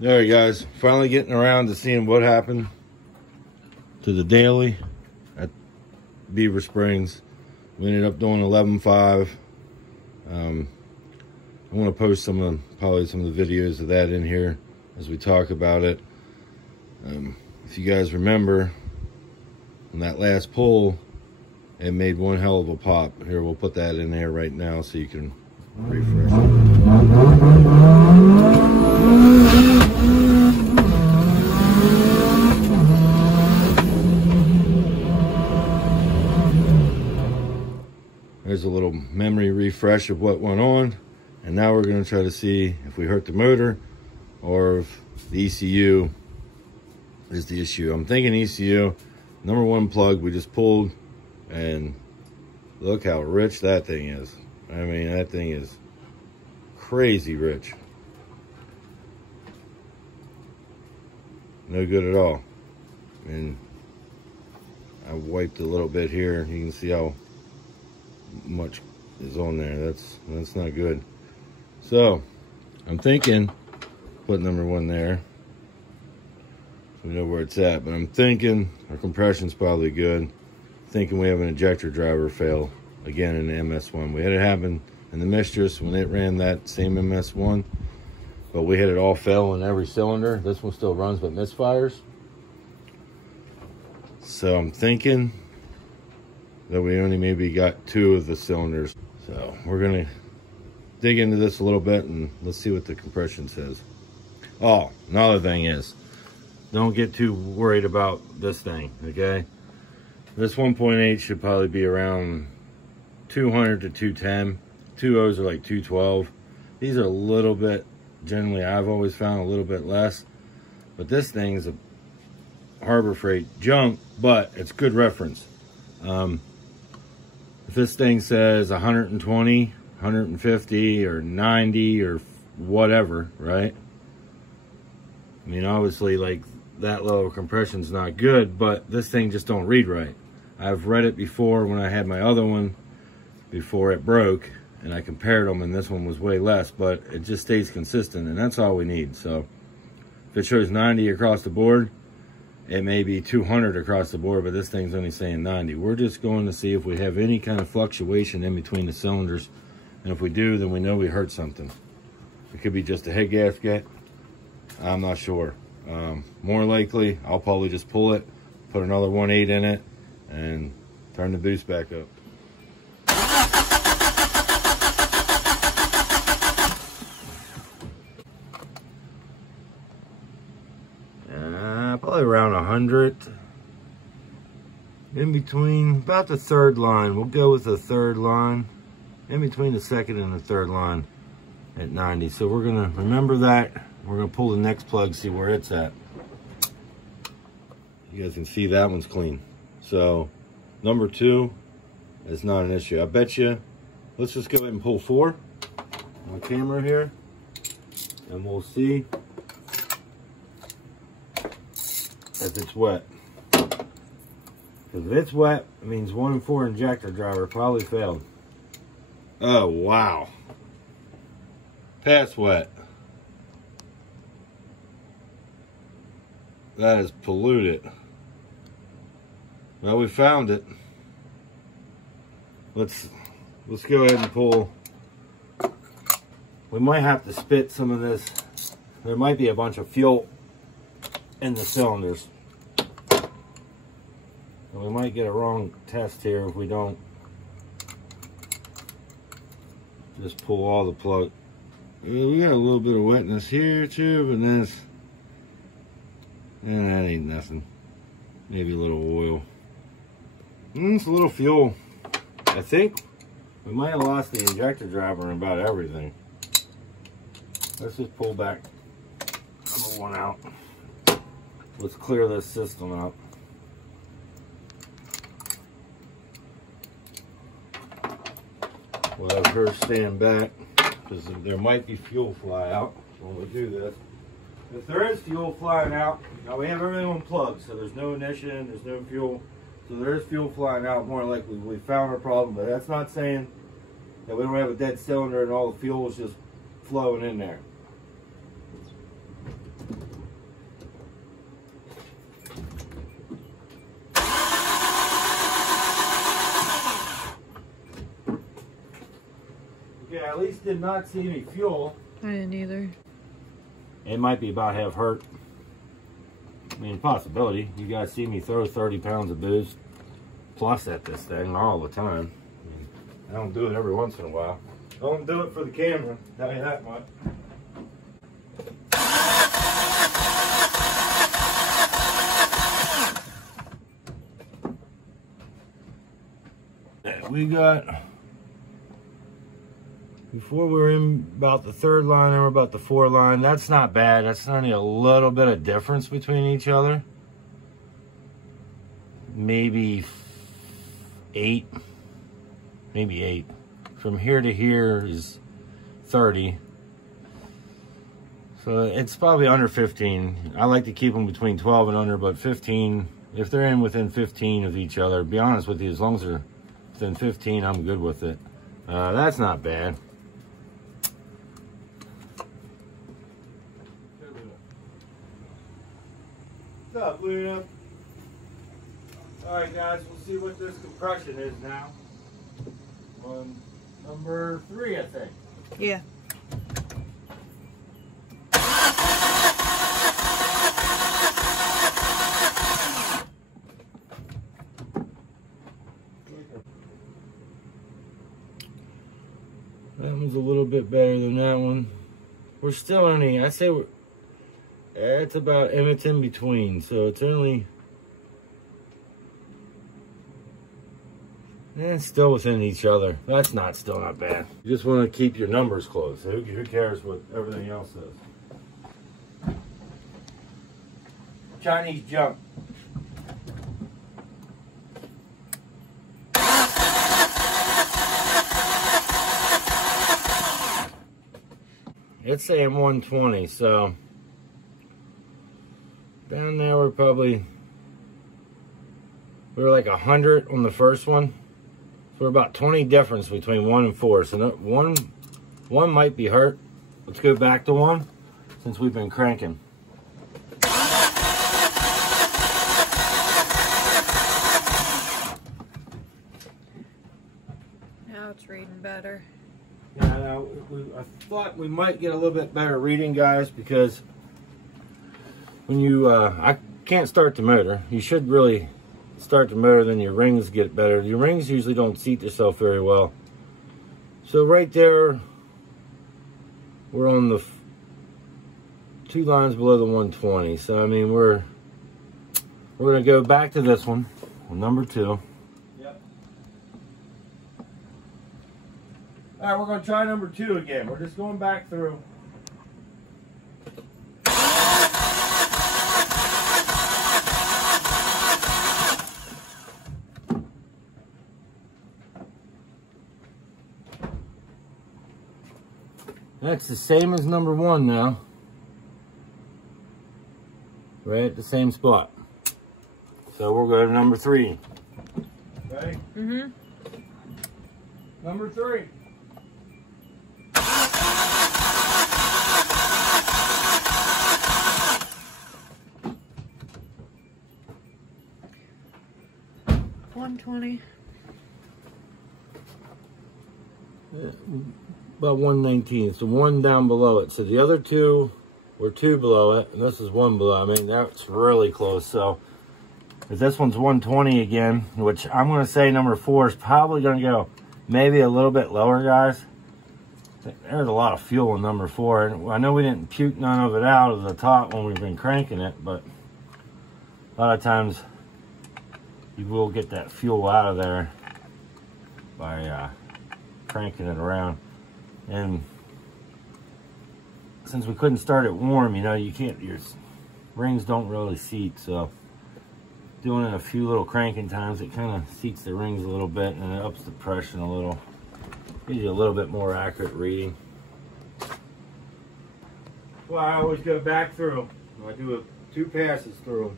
All right, guys, finally getting around to seeing what happened to the Daily at Beaver Springs. We ended up doing 11.5. I want to post probably some of the videos of that in here as we talk about it. If you guys remember, on that last pull, it made one hell of a pop. Here, we'll put that in there right now so you can refresh it. There's a little memory refresh of what went on. And now we're going to try to see if we hurt the motor or if the ECU is the issue. I'm thinking ECU. Number one plug we just pulled, and look how rich that thing is. I mean, that thing is crazy rich. No good at all. And I wiped a little bit here. You can see how much is on there. That's not good. So I'm thinking put number one there so we know where it's at, but I'm thinking our compression's probably good. Thinking we have an ejector driver fail again in the MS1. We had it happen in the Mistress when it ran that same MS1, but we had it all fail in every cylinder. This one still runs but misfires. So I'm thinking that we only maybe got 2 of the cylinders. So we're gonna dig into this a little bit and let's see what the compression says. Oh, another thing is, don't get too worried about this thing, okay? This 1.8 should probably be around 200 to 210. 2.0s are like 212. These are a little bit, generally I've always found a little bit less, but this thing's a Harbor Freight junk, but it's good reference. If this thing says 120, 150 or 90 or whatever, right? I mean, obviously, like, that level of compression's not good, but this thing just don't read right. I've read it before when I had my other one before it broke, and I compared them, and this one was way less, but it just stays consistent, and that's all we need. So if it shows 90 across the board, it may be 200 across the board, but this thing's only saying 90. We're just going to see if we have any kind of fluctuation in between the cylinders. And if we do, then we know we hurt something. It could be just a head gasket. I'm not sure. More likely, I'll probably just pull it, put another 1.8 in it, and turn the boost back up. Probably around 100. In between, about the third line. We'll go with the third line. In between the second and the third line at 90. So we're gonna remember that. We're gonna pull the next plug, see where it's at. You guys can see that one's clean. So number 2 is not an issue. I bet you, let's just go ahead and pull 4 on camera here, and we'll see if it's wet. Because if it's wet, it means 1 and 4 injector driver probably failed. Oh, wow. Past wet. That is polluted. Well, we found it. Let's go ahead and pull. We might have to spit some of this. There might be a bunch of fuel in the cylinders. And we might get a wrong test here if we don't just pull all the plug. We got a little bit of wetness here too, but that's, and that ain't nothing. Maybe a little oil. It's a little fuel. I think we might have lost the injector driver and about everything. Let's just pull back number 1 out. Let's clear this system up. We'll have her stand back because there might be fuel fly out when we do this. If there is fuel flying out, now we have everything unplugged, so there's no ignition, there's no fuel. So there is fuel flying out, more likely we found our problem, but that's not saying that we don't have a dead cylinder and all the fuel is just flowing in there. at least did not see any fuel. I didn't either. It might be about half hurt. I mean, possibility. You guys see me throw 30 pounds of booze plus at this thing all the time. I mean, I don't do it every once in a while. Don't do it for the camera, tell you that much. We got, before we were in about the 3rd line, and we're about the 4th line. That's not bad. That's only a little bit of difference between each other. Maybe 8. Maybe 8. From here to here is 30. So it's probably under 15. I like to keep them between 12 and under, but 15, if they're in within 15 of each other, to be honest with you, as long as they're within 15, I'm good with it. That's not bad. What's up, Luna? Alright guys, we'll see what this compression is now. On number 3, I think. Yeah. That one's a little bit better than that one. We're still only, I say it's about in between, so it's only, still within each other. That's still not bad. You just want to keep your numbers close. Who cares what everything else says? Chinese junk. It's saying 120, so down there we were like 100 on the first one. So we're about 20 difference between 1 and 4. So no, one might be hurt. Let's go back to 1 since we've been cranking. Now it's reading better. Yeah, I thought we might get a little bit better reading, guys, because when you, I can't start the motor. You should really start the motor, then your rings get better. Your rings usually don't seat themselves very well. So right there, we're on the 2 lines below the 120. So I mean, we're gonna go back to this one, number 2. All right, we're going to try number 2 again. We're just going back through. That's the same as number 1 now. Right at the same spot. So we'll go to number 3. Ready? Mm-hmm. Number 3. Yeah, about 119. It's the 1 down below it. So the other 2 were 2 below it, and this is 1 below. I mean, that's really close. So if this one's 120 again, which I'm going to say number 4 is probably going to go maybe a little bit lower, guys. There's a lot of fuel in number 4. And I know we didn't puke none of it out of the top when we've been cranking it, but a lot of times you will get that fuel out of there by cranking it around. And since we couldn't start it warm, you know, you can't, your rings don't really seat, so doing it a few little cranking times, it kind of seats the rings a little bit and it ups the pressure a little, gives you a little bit more accurate reading. Well, I always go back through. I do 2 passes through.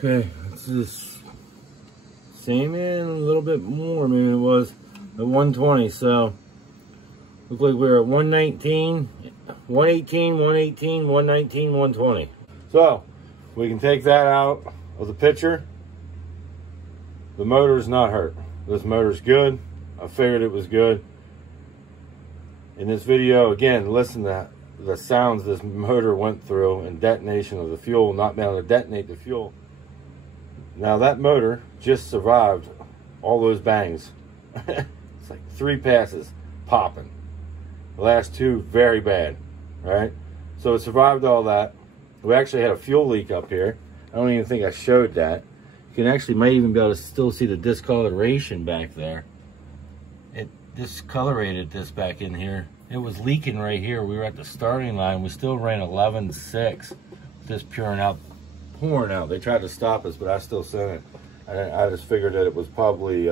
Okay, it's just same in a little bit more. Maybe it was at 120. So look like we're at 119, 118, 118, 119, 120. So we can take that out of the picture. The motor is not hurt. This motor's good. I figured it was good. In this video, again, listen to the sounds this motor went through and detonation of the fuel, not being able to detonate the fuel. Now that motor just survived all those bangs. It's like 3 passes popping. The last 2 very bad, right? So it survived all that. We actually had a fuel leak up here. I don't even think I showed that. You can actually might even be able to still see the discoloration back there. It discolorated this back in here. It was leaking right here. We were at the starting line. We still ran 11.6. Just pouring out. They tried to stop us, but I still sent it. I just figured that it was probably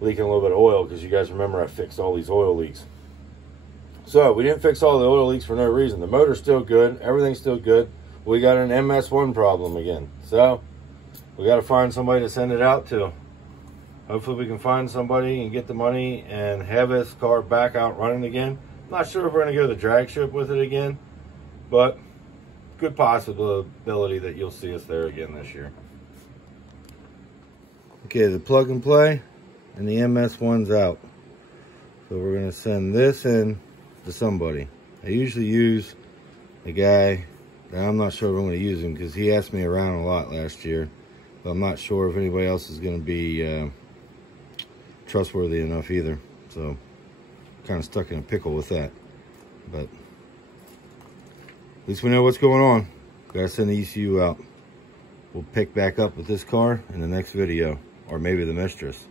leaking a little bit of oil, because you guys remember I fixed all these oil leaks. So we didn't fix all the oil leaks for no reason. The motor's still good. Everything's still good. We got an MS1 problem again. So we got to find somebody to send it out to. Hopefully we can find somebody and get the money and have this car back out running again. I'm not sure if we're going to go to the drag strip with it again, but good possibility that you'll see us there again this year. Okay, the plug and play and the MS1's out. So we're going to send this in to somebody. I usually use a guy, and I'm not sure if I'm going to use him because he asked me around a lot last year, but I'm not sure if anybody else is going to be trustworthy enough either. So kind of stuck in a pickle with that, but at least we know what's going on. Gotta send the ECU out. We'll pick back up with this car in the next video, or maybe the Mistress.